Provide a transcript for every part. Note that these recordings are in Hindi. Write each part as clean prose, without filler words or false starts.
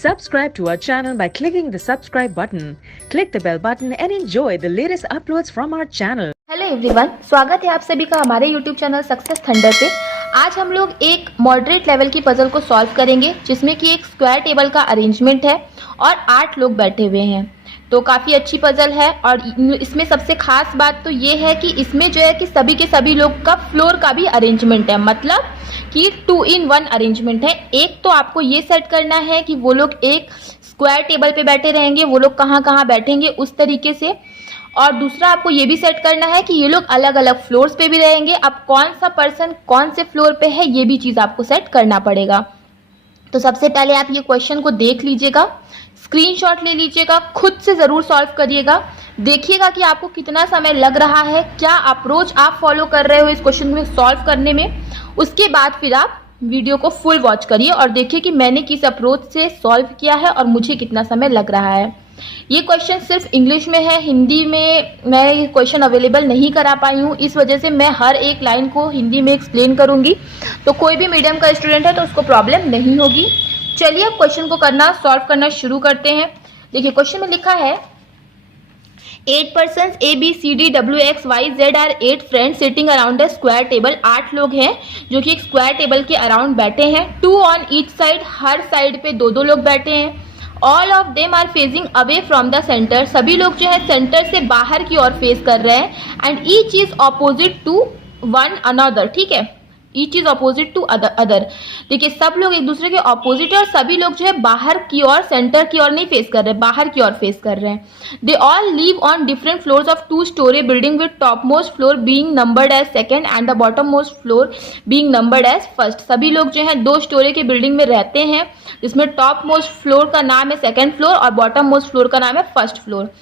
Subscribe to our channel by clicking the subscribe button. Click the bell button and enjoy the latest uploads from our channel. Hello everyone, स्वागत है आप सभी का हमारे यूट्यूब चैनल सक्सेस थंडर पे। आज हम लोग एक मॉडरेट लेवल की पजल को सॉल्व करेंगे जिसमें कि एक स्क्वायर टेबल का अरेंजमेंट है और 8 लोग बैठे हुए हैं। तो काफ़ी अच्छी पजल है और इसमें सबसे खास बात तो ये है कि इसमें जो है कि सभी के सभी लोग का फ्लोर का भी अरेंजमेंट है, मतलब कि 2 in 1 अरेंजमेंट है। एक तो आपको ये सेट करना है कि वो लोग एक स्क्वायर टेबल पे बैठे रहेंगे, वो लोग कहाँ कहाँ बैठेंगे उस तरीके से, और दूसरा आपको ये भी सेट करना है कि ये लोग अलग अलग फ्लोर्स पे भी रहेंगे। अब कौन सा पर्सन कौन से फ्लोर पे है ये भी चीज़ आपको सेट करना पड़ेगा। तो सबसे पहले आप ये क्वेश्चन को देख लीजिएगा, स्क्रीनशॉट ले लीजिएगा, खुद से ज़रूर सॉल्व करिएगा, देखिएगा कि आपको कितना समय लग रहा है, क्या अप्रोच आप फॉलो कर रहे हो इस क्वेश्चन में सॉल्व करने में। उसके बाद फिर आप वीडियो को फुल वॉच करिए और देखिए कि मैंने किस अप्रोच से सॉल्व किया है और मुझे कितना समय लग रहा है। ये क्वेश्चन सिर्फ इंग्लिश में है, हिंदी में मैं ये क्वेश्चन अवेलेबल नहीं करा पाई हूँ, इस वजह से मैं हर एक लाइन को हिंदी में एक्सप्लेन करूँगी। तो कोई भी मीडियम का स्टूडेंट है तो उसको प्रॉब्लम नहीं होगी। चलिए अब क्वेश्चन को सॉल्व करना शुरू करते हैं। देखिए क्वेश्चन में लिखा है 8 persons A B C D W X Y Z are 8 friends sitting around a square table। 8 लोग हैं जो कि एक स्क्वायर टेबल के अराउंड बैठे हैं। 2 on each side, हर साइड पे दो लोग बैठे हैं। All of them are facing away from the centre, सभी लोग जो है सेंटर से बाहर की ओर फेस कर रहे हैं। And each is opposite to one another, ठीक है, each is opposite to other. देखिए सब लोग एक दूसरे के ऑपोजिट है और सभी लोग जो है बाहर की ओर, सेंटर की ओर नहीं फेस कर रहे, बाहर की ओर फेस कर रहे हैं। They all live on different floors of 2-story building with top most floor being numbered as second and the bottom most floor being numbered as first. सभी लोग जो है 2 story के बिल्डिंग में रहते हैं जिसमें टॉप मोस्ट फ्लोर का नाम है सेकंड फ्लोर और बॉटम मोस्ट फ्लोर का नाम है first floor.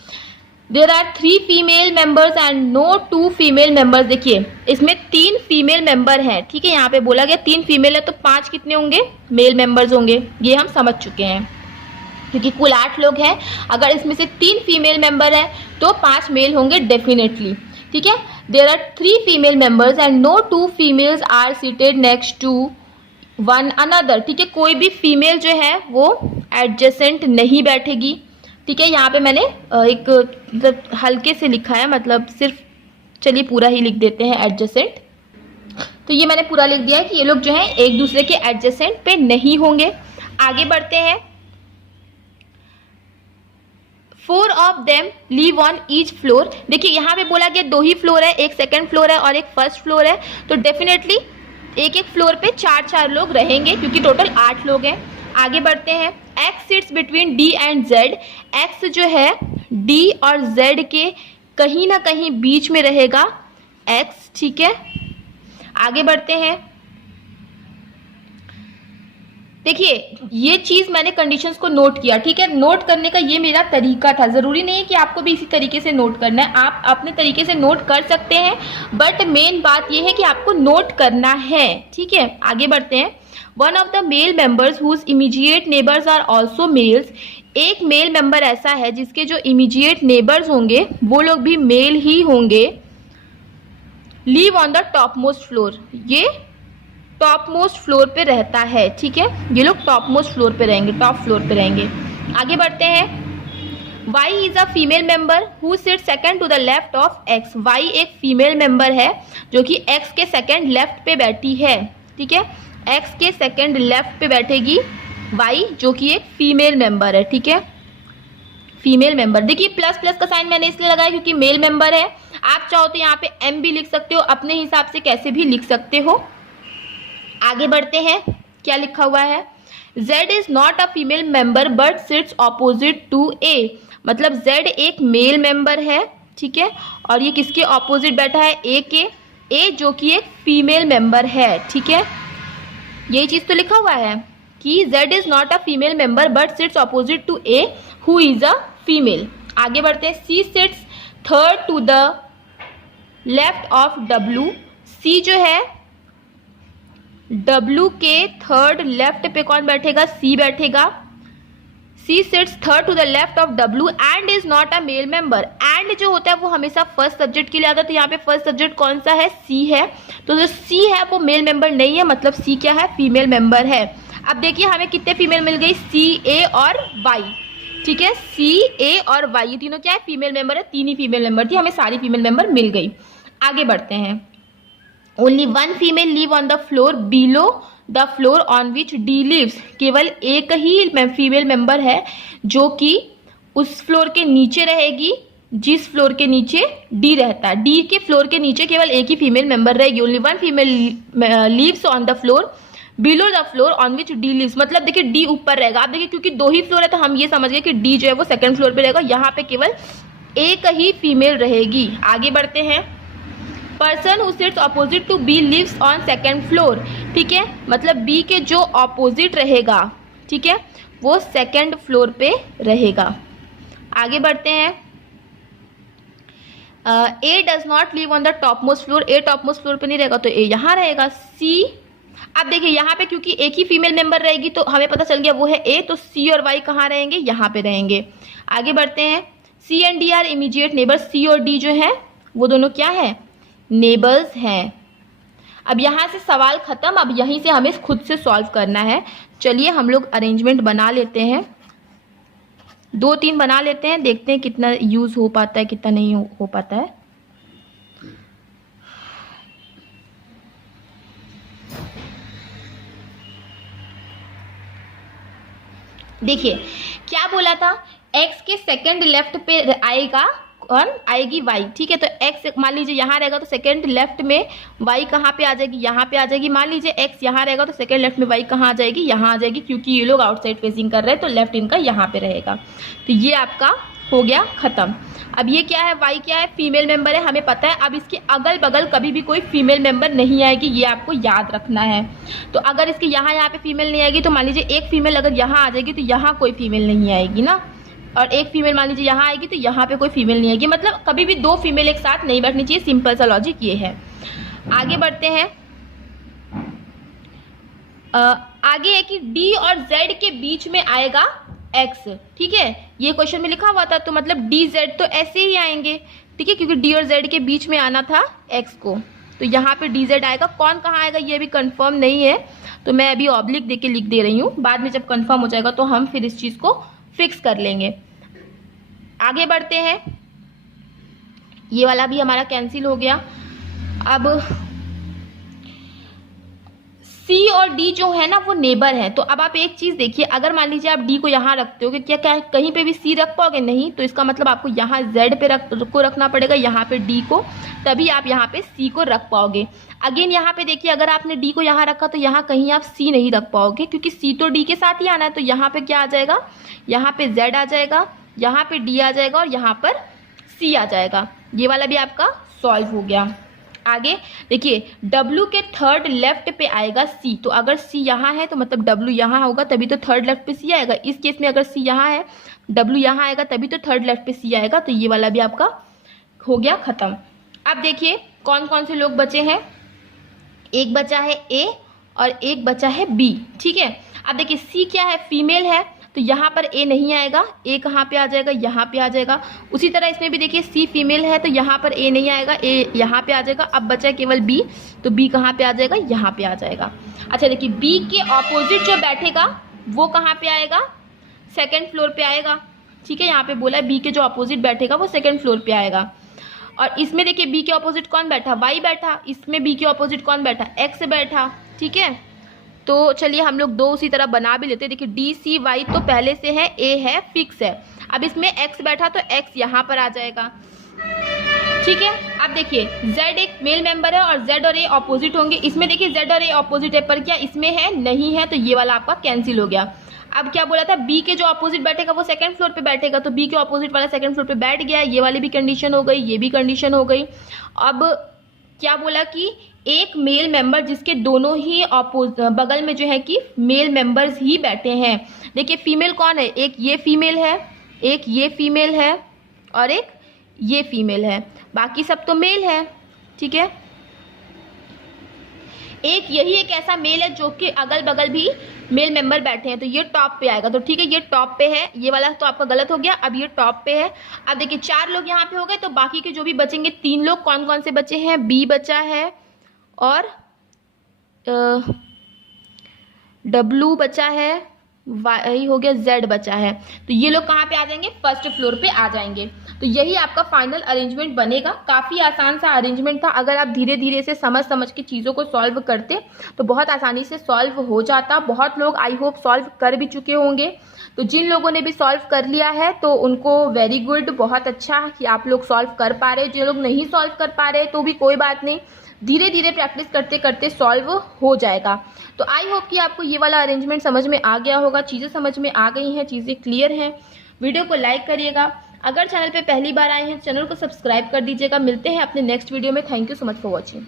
There are 3 female members and no 2 female members. देखिए इसमें 3 फीमेल मेंबर हैं, ठीक है, यहाँ पे बोला गया 3 फीमेल है तो 5 कितने होंगे, मेल मेंबर्स होंगे। ये हम समझ चुके हैं क्योंकि कुल 8 लोग हैं, अगर इसमें से 3 फीमेल मेंबर हैं तो 5 मेल होंगे डेफिनेटली, ठीक है। There are 3 female members and no 2 females are seated next to one another, ठीक है, कोई भी फीमेल जो है वो एडजेसेंट नहीं बैठेगी, ठीक है। यहाँ पे मैंने एक मतलब हल्के से लिखा है, मतलब सिर्फ चलिए पूरा ही लिख देते हैं एडजेसेंट। तो ये मैंने पूरा लिख दिया है कि ये लोग जो है एक दूसरे के एडजेसेंट पे नहीं होंगे। आगे बढ़ते हैं। 4 of them live on each floor। देखिए यहाँ पे बोला गया 2 ही फ्लोर है, एक सेकेंड फ्लोर है और एक फर्स्ट फ्लोर है, तो डेफिनेटली एक फ्लोर पे 4 लोग रहेंगे क्योंकि टोटल 8 लोग हैं। आगे बढ़ते हैं। X sits between D and Z। X जो है D और Z के कहीं ना कहीं बीच में रहेगा X, ठीक है। आगे बढ़ते हैं। देखिए ये चीज़ मैंने कंडीशंस को नोट किया, ठीक है, नोट करने का ये मेरा तरीका था, ज़रूरी नहीं है कि आपको भी इसी तरीके से नोट करना है, आप अपने तरीके से नोट कर सकते हैं, बट मेन बात ये है कि आपको नोट करना है, ठीक है। आगे बढ़ते हैं। One of the male members whose immediate neighbours are also males. एक मेल मेंबर ऐसा है जिसके जो इमीडिएट नेबर्स होंगे वो लोग भी मेल ही होंगे। Live on the top most floor, ये टॉप मोस्ट फ्लोर पे रहता है, ठीक है, ये लोग टॉप मोस्ट फ्लोर पे रहेंगे, टॉप फ्लोर पे रहेंगे। आगे बढ़ते हैं। Y is a female member who sit second to the left of X। Y एक फीमेल मेंबर है जो कि X के सेकंड लेफ्ट पे बैठी है, ठीक है, X के सेकंड लेफ्ट पे बैठेगी Y जो कि एक फीमेल मेंबर है, ठीक है, फीमेल मेंबर। देखिए प्लस का साइन मैंने इसलिए लगाया क्योंकि मेल मेंबर है। आप चाहो तो यहाँ पे M भी लिख सकते हो, अपने हिसाब से कैसे भी लिख सकते हो। आगे बढ़ते हैं। क्या लिखा हुआ है, Z is not a female member but sits opposite to A। मतलब Z एक मेल मेंबर है, ठीक है, और ये किसके ऑपोजिट बैठा है, A के, A जो कि एक फीमेल मेंबर है, ठीक है, यही चीज़ तो लिखा हुआ है कि Z is not a female member but sits opposite to A who is a female. आगे बढ़ते हैं। C sits third to the left of W। C जो है W के थर्ड लेफ्ट पे कौन बैठेगा, C बैठेगा। C sits third to the left of W and is not a male member. And जो होता है वो हमेशा फर्स्ट सब्जेक्ट के लिए आता है, तो यहाँ पे फर्स्ट सब्जेक्ट कौन सा है, C है, तो जो C है वो मेल मेंबर नहीं है, मतलब C क्या है, फीमेल मेंबर है। अब देखिए हमें कितने फीमेल मिल गई, सी, ए और वाई। ठीक है, सी, ए और वाई, ये तीनों क्या है, फीमेल मेंबर है। तीन ही फीमेल मेंबर थी, हमें सारी फीमेल मेंबर मिल गई। आगे बढ़ते हैं। Only one female live on the floor below the floor on which D lives. केवल एक ही फीमेल मेंबर है जो कि उस फ्लोर के नीचे रहेगी जिस फ्लोर के नीचे डी रहता है। डी के फ्लोर के नीचे केवल एक ही फीमेल मेंबर रहेगी। Only one female lives on the floor below the floor on which D lives. मतलब देखिए डी ऊपर रहेगा। आप देखिए क्योंकि दो ही फ्लोर है तो हम ये समझ गए कि डी जो है वो सेकंड फ्लोर पे रहेगा। यहाँ पे केवल एक ही फीमेल रहेगी। आगे बढ़ते हैं। Person who sits opposite to B lives on second floor. ठीक है, मतलब बी के जो ऑपोजिट रहेगा, ठीक है, वो सेकेंड फ्लोर पे रहेगा। आगे बढ़ते हैं। A does not live on the top most floor. A top most floor पे नहीं रहेगा तो ए यहाँ रहेगा। सी, अब देखिए यहाँ पे क्योंकि एक ही फीमेल मेंबर रहेगी तो हमें पता चल गया वो है ए, तो सी और वाई कहाँ रहेंगे, यहाँ पे रहेंगे। आगे बढ़ते हैं। C and D are immediate neighbours. C और डी जो है वो दोनों क्या है, नेबर्स हैं। अब यहाँ से सवाल खत्म। अब यहीं से हमें खुद से सॉल्व करना है। चलिए हम लोग अरेंजमेंट बना लेते हैं, 2-3 बना लेते हैं, देखते हैं कितना यूज हो पाता है कितना नहीं हो पाता है। देखिए क्या बोला था, x के सेकंड लेफ्ट पे आएगा कौन, आएगी y। ठीक है, तो x मान लीजिए यहाँ रहेगा तो सेकंड लेफ्ट में y कहाँ पे आ जाएगी, यहाँ पे आ जाएगी। मान लीजिए x यहाँ रहेगा तो सेकंड लेफ्ट में y कहाँ आ जाएगी, यहाँ आ जाएगी। क्योंकि ये लोग आउटसाइड फेसिंग कर रहे हैं तो लेफ्ट इनका यहाँ पे रहेगा। तो ये आपका हो गया खत्म। अब ये क्या है, y क्या है, फीमेल मेंबर है, हमें पता है। अब इसके अगल बगल कभी भी कोई फीमेल मेंबर नहीं आएगी, ये आपको याद रखना है। तो अगर इसके यहाँ पे फीमेल नहीं आएगी तो मान लीजिए एक फीमेल अगर यहाँ आ जाएगी तो यहाँ कोई फीमेल नहीं आएगी ना, और एक फीमेल मान लीजिए यहाँ आएगी तो यहाँ पे कोई फीमेल नहीं आएगी। मतलब कभी भी दो फीमेल एक साथ नहीं बैठनी चाहिए। सिंपल सा लॉजिक ये है। आगे बढ़ते हैं। आगे है कि D और Z के बीच में आएगा X। ठीक है, ये क्वेश्चन में लिखा हुआ था, तो मतलब D Z तो ऐसे ही आएंगे। ठीक है, क्योंकि D और Z के बीच में आना था X को, तो यहाँ पे D Z आएगा। कौन कहाँ आएगा ये अभी कंफर्म नहीं है, तो मैं अभी ऑब्लिक दे के लिख दे रही हूँ। बाद में जब कंफर्म हो जाएगा तो हम फिर इस चीज को फिक्स कर लेंगे। आगे बढ़ते हैं। ये वाला भी हमारा कैंसिल हो गया। अब C और D जो है ना वो नेबर है। तो अब आप एक चीज देखिए, अगर मान लीजिए आप D को यहाँ रखते हो, क्या कहीं पे भी C रख पाओगे, नहीं। तो इसका मतलब आपको यहाँ Z पे रखना पड़ेगा, यहाँ पे D को, तभी आप यहाँ पे C को रख पाओगे। अगेन यहाँ पे देखिए, अगर आपने D को यहाँ रखा तो यहाँ कहीं आप C नहीं रख पाओगे, क्योंकि C तो D के साथ ही आना है। तो यहाँ पे क्या आ जाएगा, यहाँ पे Z आ जाएगा, यहाँ पे D आ जाएगा और यहाँ पर C आ जाएगा। ये वाला भी आपका सॉल्व हो गया। आगे देखिए, W के थर्ड लेफ्ट पे आएगा C। तो अगर C यहाँ है तो मतलब W यहाँ होगा, तभी तो थर्ड लेफ्ट पे C आएगा। इस केस में अगर C यहाँ है, W यहाँ आएगा, तभी तो थर्ड लेफ्ट पे C आएगा। तो ये वाला भी आपका हो गया खत्म। अब देखिए कौन कौन से लोग बचे हैं। एक बचा है A और एक बचा है B। ठीक है, अब देखिए C क्या है, फीमेल है, तो यहाँ पर A नहीं आएगा। A कहाँ पे आ जाएगा, यहाँ पे आ जाएगा। उसी तरह इसमें भी देखिए C फीमेल है तो यहाँ पर A नहीं आएगा, A यहाँ पे आ जाएगा। अब बचा केवल B, तो B कहाँ पे आ जाएगा, यहाँ पे आ जाएगा। अच्छा देखिए, B के ऑपोजिट जो बैठेगा वो कहाँ पे आएगा, सेकेंड फ्लोर पे आएगा। ठीक है, यहाँ पे बोला है B के जो ऑपोजिट बैठेगा वो सेकेंड फ्लोर पे आएगा। और इसमें देखिए B के ऑपोजिट कौन बैठा, Y बैठा। इसमें B के ऑपोजिट कौन बैठा, X बैठा। ठीक है, तो चलिए हम लोग दो उसी तरह बना भी लेते हैं। देखिए D C Y तो पहले से है, A है, फिक्स है। अब इसमें X बैठा तो X यहाँ पर आ जाएगा। ठीक है, अब देखिए Z एक मेल मेंबर है और Z और A ऑपोजिट होंगे। इसमें देखिए Z और A ऑपोजिट है, पर क्या इसमें है, नहीं है, तो ये वाला आपका कैंसिल हो गया। अब क्या बोला था, B के जो ऑपोजिट बैठेगा वो सेकंड फ्लोर पे बैठेगा, तो B के ऑपोजिट वाला सेकंड फ्लोर पे बैठ गया। ये वाली भी कंडीशन हो गई, ये भी कंडीशन हो गई। अब क्या बोला कि एक मेल मेंबर जिसके दोनों ही बगल में जो है कि मेल मेंबर्स ही बैठे हैं। देखिए फीमेल कौन है, एक ये फीमेल है, एक ये फीमेल है और एक ये फीमेल है, बाकी सब तो मेल है। ठीक है, एक यही एक ऐसा मेल है जो कि अगल बगल भी मेल मेंबर बैठे हैं, तो ये टॉप पे आएगा। तो ठीक है, ये टॉप पे है, ये वाला तो आपका गलत हो गया। अब ये टॉप पे है। अब देखिए 4 लोग यहाँ पे हो गए, तो बाकी के जो भी बचेंगे 3 लोग कौन कौन से बचे हैं, B बचा है और W बचा है, Y हो गया, Z बचा है। तो ये लोग कहाँ पे आ जाएंगे? फर्स्ट फ्लोर पे आ जाएंगे। तो यही आपका फाइनल अरेंजमेंट बनेगा। काफ़ी आसान सा अरेंजमेंट था। अगर आप धीरे धीरे से समझ के चीज़ों को सॉल्व करते तो बहुत आसानी से सॉल्व हो जाता। बहुत लोग आई होप सॉल्व कर भी चुके होंगे। तो जिन लोगों ने भी सॉल्व कर लिया है तो उनको वेरी गुड, बहुत अच्छा कि आप लोग सॉल्व कर पा रहे। जो लोग नहीं सॉल्व कर पा रहे तो भी कोई बात नहीं, धीरे धीरे प्रैक्टिस करते करते सॉल्व हो जाएगा। तो आई होप कि आपको ये वाला अरेंजमेंट समझ में आ गया होगा, चीज़ें समझ में आ गई हैं, चीज़ें क्लियर हैं। वीडियो को लाइक करिएगा। अगर चैनल पे पहली बार आए हैं चैनल को सब्सक्राइब कर दीजिएगा। मिलते हैं अपने नेक्स्ट वीडियो में। Thank you so much for watching.